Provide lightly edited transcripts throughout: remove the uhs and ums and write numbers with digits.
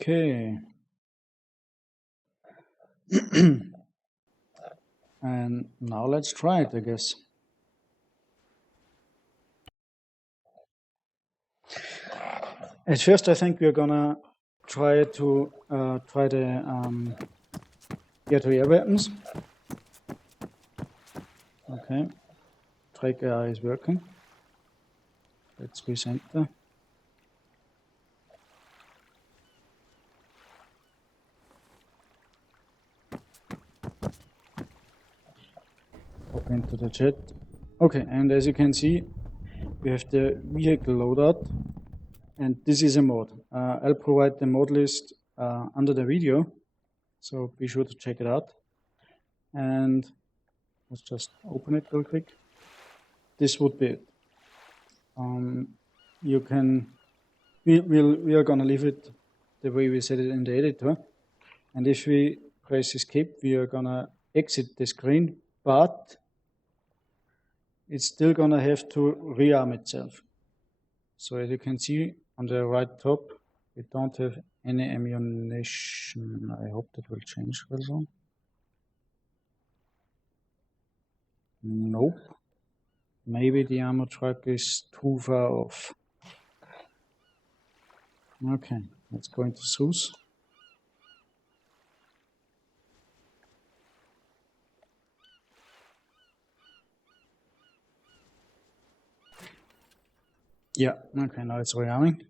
Okay. And now let's try it, I guess. At first, I think we're gonna try to try the air-to-air weapons. Okay, tracker is working. Let's recenter. Hop into the chat. Okay, and as you can see, we have the vehicle loadout, and this is a mod. I'll provide the mod list under the video, so be sure to check it out. And let's just open it real quick. This would be it. You can, we are gonna leave it the way we set it in the editor. And if we press escape, we are gonna exit the screen, but it's still gonna have to rearm itself. So as you can see on the right top, we don't have any ammunition. I hope that will change also. Nope. Maybe the armor truck is too far off. Okay, let's go into SUS. Yeah, okay, now it's rearming.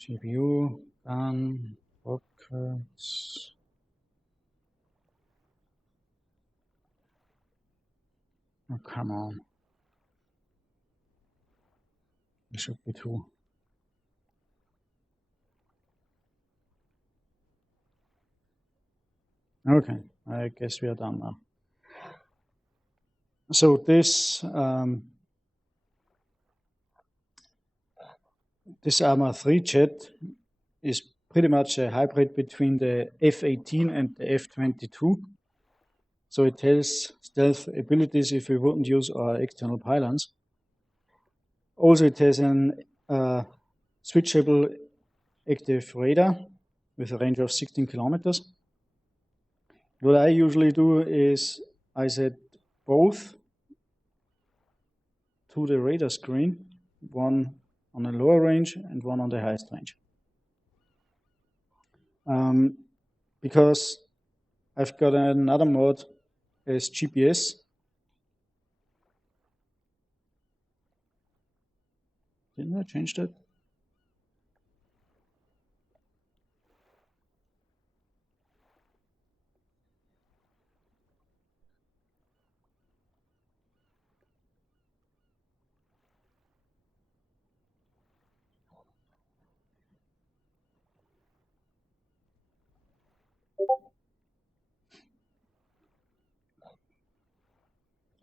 GPU, gun, rockets. Oh, come on. It should be two. Okay, I guess we are done now. So this this Arma 3 jet is pretty much a hybrid between the F-18 and the F-22. So it has stealth abilities if we wouldn't use our external pylons. Also, it has an switchable active radar with a range of 16 kilometers. What I usually do is I set both to the radar screen, one on a lower range and one on the highest range. Because I've got another mode as GPS. Didn't I change that?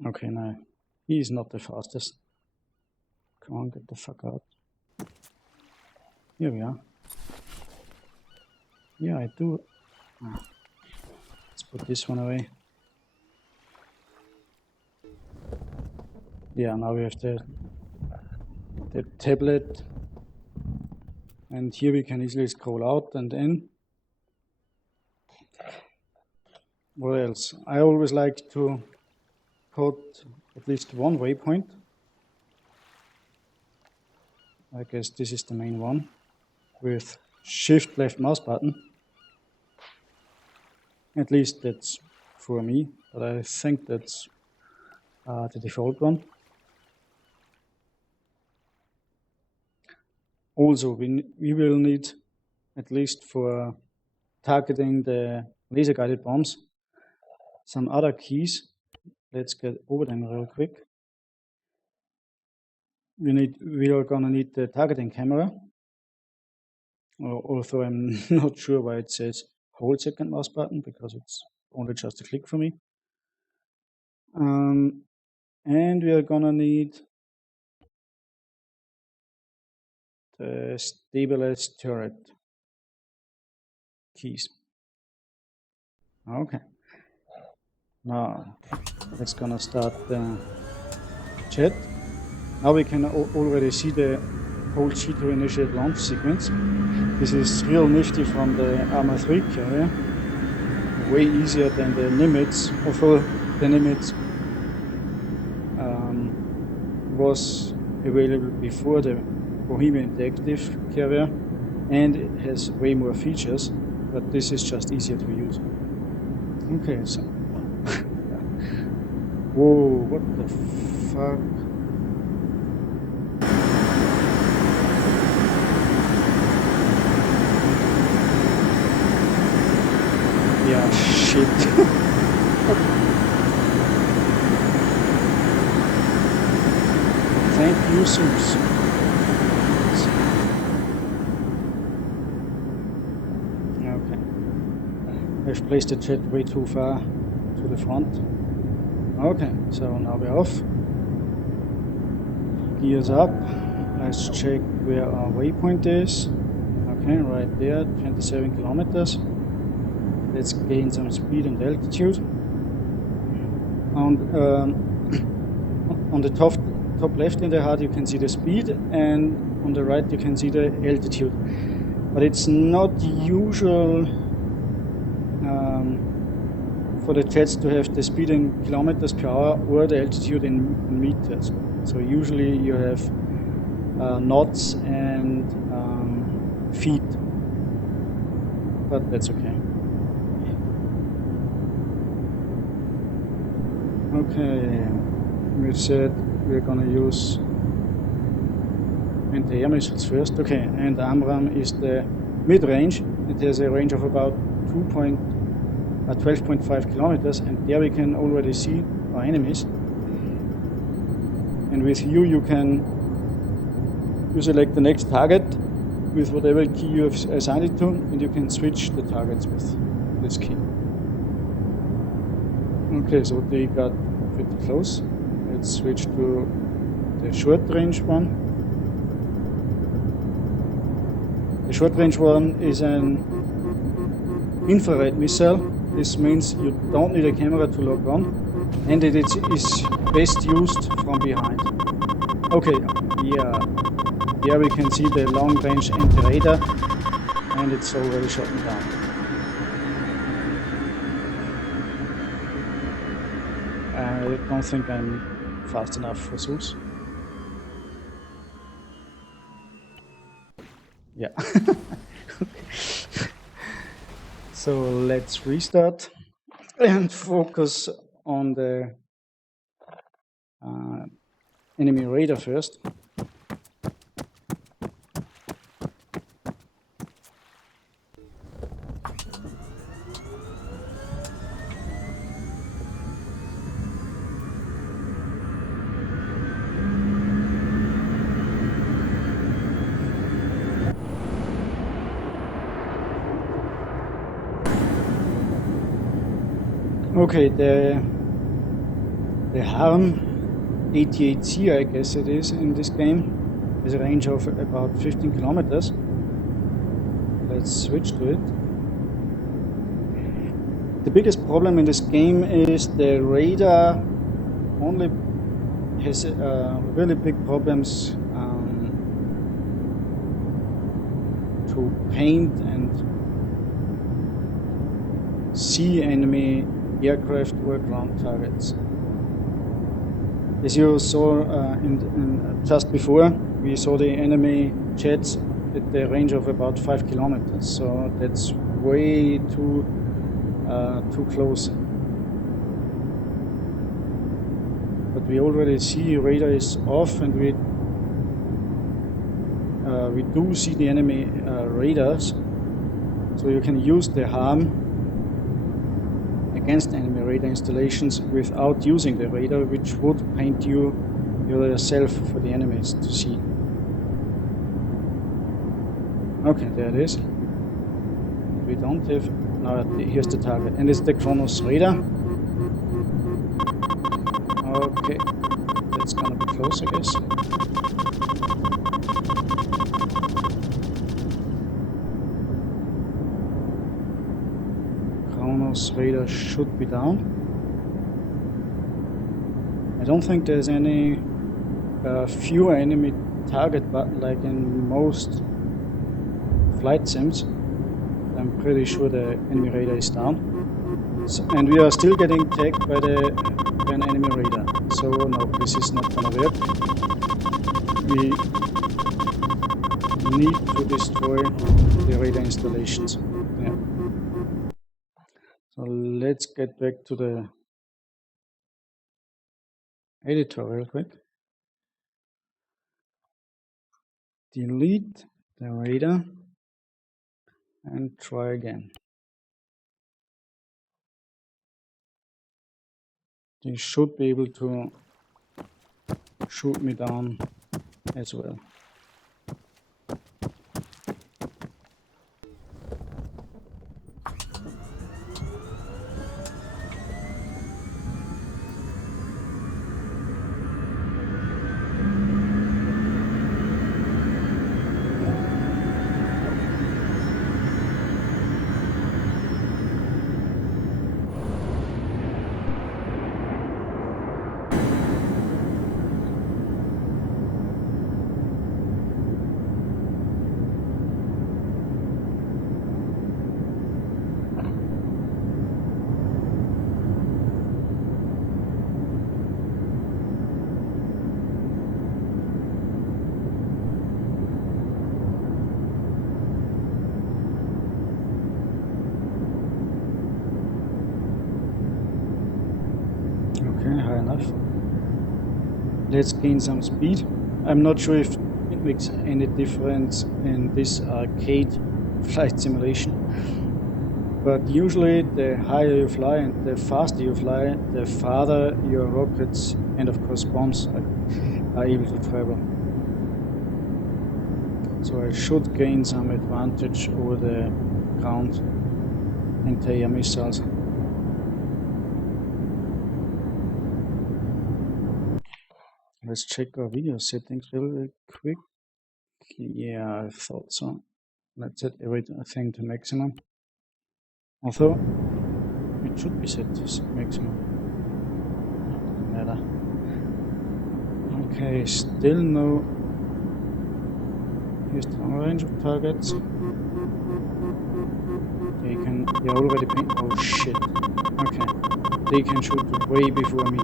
Okay, no, he's not the fastest. Come on, get the fuck out. Here we are. Yeah, I do. Let's put this one away. Yeah, now we have the tablet. And here we can easily scroll out and in. What else? I always like to put at least one waypoint. I guess this is the main one with shift left mouse button. At least that's for me, but I think that's the default one. Also, we will need, at least for targeting the laser guided bombs, some other keys. Let's get over them real quick. We are gonna need the targeting camera. Although I'm not sure why it says hold second mouse button, because it's only just a click for me. And we are gonna need the stabilized turret keys. Okay. Now let's gonna start the chat. Now we can already see the hold G to initiate launch sequence. This is real nifty from the Arma 3 carrier. Way easier than the Nimitz, although the Nimitz was available before the Bohemian Interactive carrier, and it has way more features, but this is just easier to use. Okay, so whoa, what the fuck? Yeah, shit. Thank you, Zeus. Okay. I've placed the jet way too far to the front. Okay, so now we're off. Gears up. Let's check where our waypoint is. Okay, right there, 27 kilometers. Let's gain some speed and altitude. On the top left in the HUD you can see the speed, and on the right you can see the altitude. But it's not usual for the jets to have the speed in kilometers per hour or the altitude in meters. So usually you have knots and feet, but that's okay. Okay, we said we're gonna use anti-air missiles first. Okay, and Arma is the mid-range. It has a range of about 12.5 kilometers, and there we can already see our enemies. And with you can select the next target with whatever key you have assigned it to, and you can switch the targets with this key. Okay, so they got pretty close. Let's switch to the short range one. The short range one is an infrared missile. This means you don't need a camera to lock on, and it is best used from behind. Okay, yeah, here we can see the long range anti-radar, and it's already shot me down. I don't think I'm fast enough for Zeus. Yeah. So let's restart and focus on the enemy radar first. Okay, the Arma-88C, I guess it is, in this game, has a range of about 15 kilometers. Let's switch to it. The biggest problem in this game is the radar only has really big problems to paint and see enemy aircraft or ground targets. As you saw just before, we saw the enemy jets at the range of about 5 kilometers, so that's way too close. But we already see radar is off, and we do see the enemy radars, so you can use the harm against enemy radar installations without using the radar, which would paint you yourself for the enemies to see. Okay, there it is. We don't have... Now here's the target, and it's the Kronos radar. Okay, that's gonna be close, I guess. Radar should be down. I don't think there's any fewer enemy target button like in most flight sims, I'm pretty sure the enemy radar is down. And we are still getting tagged by an enemy radar. So no, this is not gonna work. We need to destroy the radar installations. Yeah. So let's get back to the editor real quick. Delete the radar and try again. They should be able to shoot me down as well. Okay, high enough. Let's gain some speed. I'm not sure if it makes any difference in this arcade flight simulation, but usually the higher you fly and the faster you fly, the farther your rockets and of course bombs are able to travel. So I should gain some advantage over the ground anti-air missiles. Let's check our video settings really quick. Yeah, I thought so. Let's set everything to maximum. Although it should be set to maximum. Doesn't matter. Okay, still no. Here's the long range of targets. They're already paying. Oh shit. Okay. They can shoot way before me.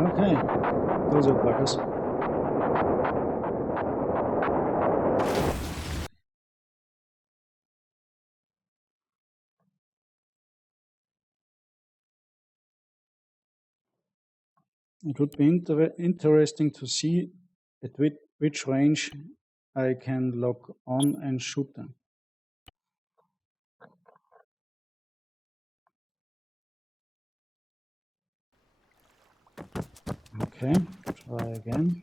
Okay, those are buggers. It would be interesting to see at which range I can lock on and shoot them. Okay, try again.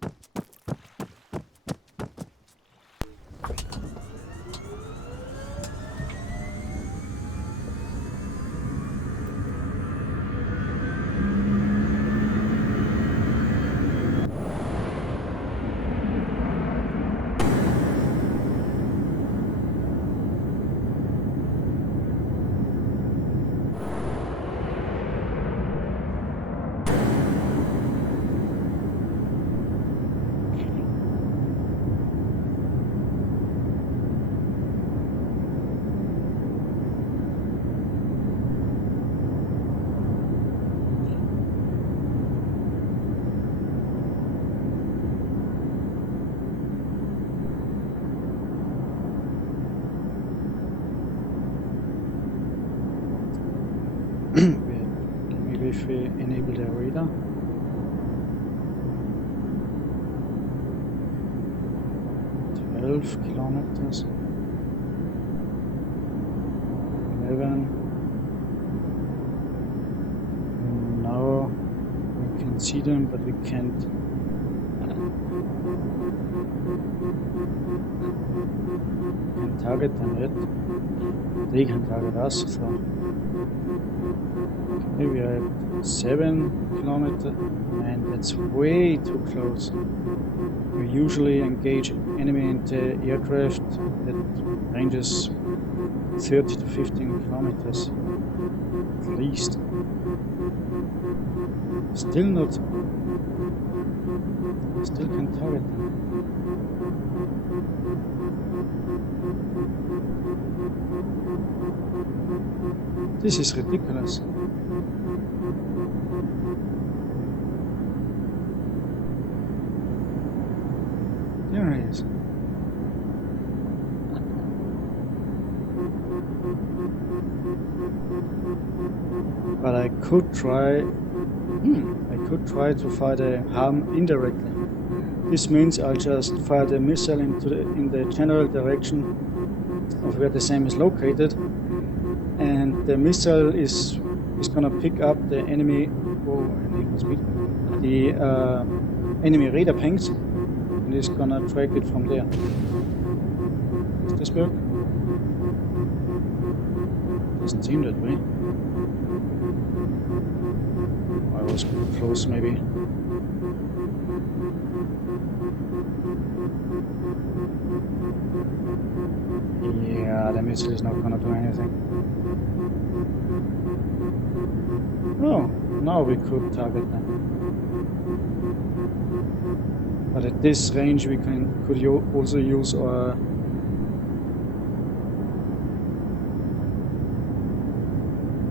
Maybe if we enable the radar. Kilometers. 11. Now we can see them, but we can't. Can target them yet. They can target us. So okay, we are at 7 kilometers, and that's way too close. We usually engage enemy anti-aircraft at ranges 30 to 15 kilometers at least. Still not. Still can't target them. This is ridiculous. There he is. But I could try to fire the harm indirectly. This means I'll just fire the missile in the general direction of where the SAM is located, and the missile is gonna pick up the enemy, enemy radar pings, and is gonna track it from there. Does this work? Doesn't seem that way. I was close, maybe. Yeah, the missile is not gonna do anything. Oh, now we could target them. But at this range we could also use our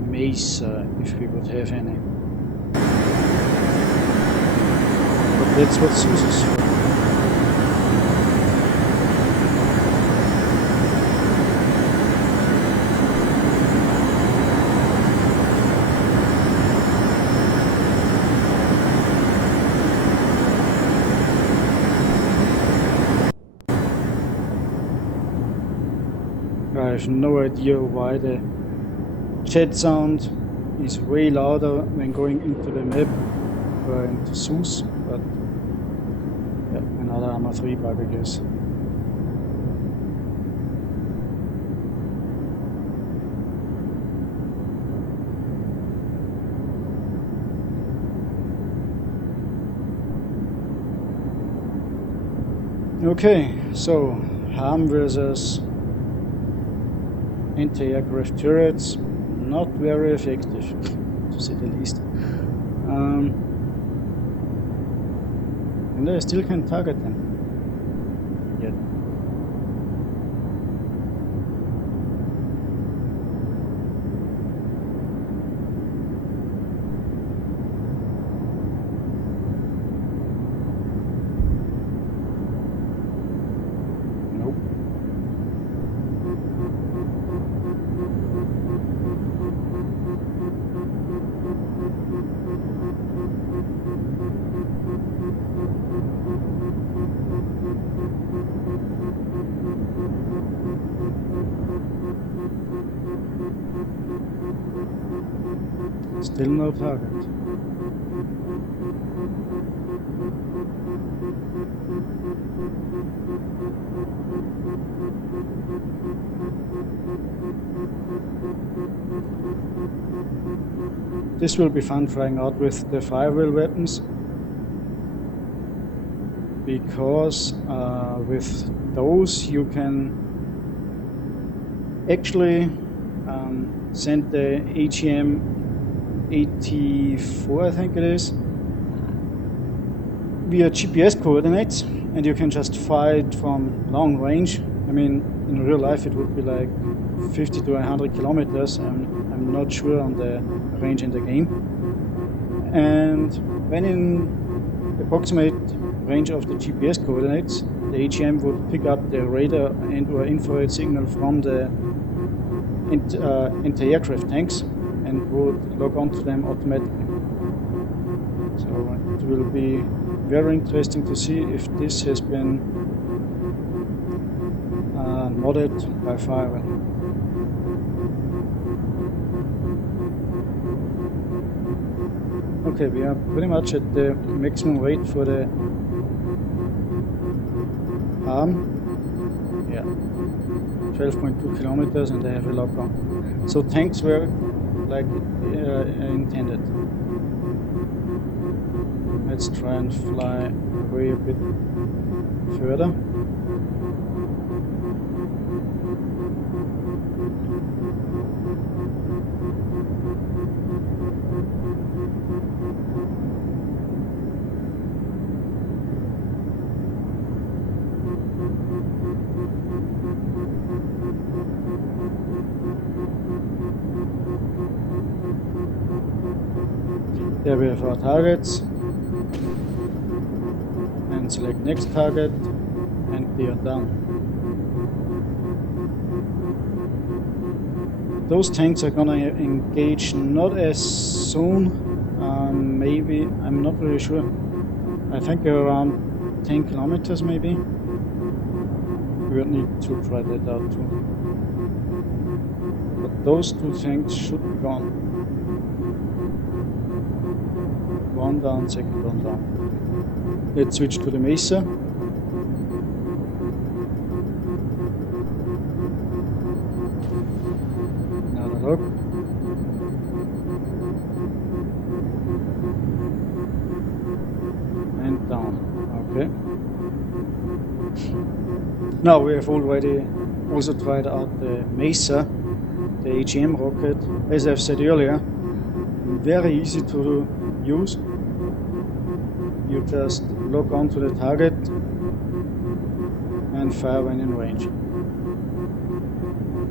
mace if we would have any. But that's what Zeus is for. I have no idea why the jet sound is way louder when going into the map or into Zeus, but yeah, another Arma 3 bug, I guess. Okay, so harm versus anti-aircraft turrets, not very effective, to say the least. And I still can target them. Yet. Nope. Still no target. This will be fun trying out with the Firewill weapons, because with those you can actually send the AGM-84, I think it is, via GPS coordinates, and you can just fire it from long range. I mean, in real life it would be like 50 to 100 kilometers. I'm not sure on the range in the game. And when in approximate range of the GPS coordinates, the AGM would pick up the radar and or infrared signal from the anti-aircraft tanks and would log onto them automatically. So it will be very interesting to see if this has been modded by Firewill. Okay, we are pretty much at the maximum weight for the arm. Yeah, 12.2 kilometers, and they have a lock on. So tanks were like intended. Let's try and fly away a bit further. There we have our targets, and select next target, and they are down. Those tanks are gonna engage not as soon, maybe, I'm not really sure. I think they're around 10 kilometers maybe. We will need to try that out too. But those two tanks should be gone. One down, second one down. Let's switch to the Mesa. Another look. And down. Okay. Now we have already also tried out the Mesa, the AGM rocket. As I've said earlier, very easy to use. You just lock onto the target and fire when in range.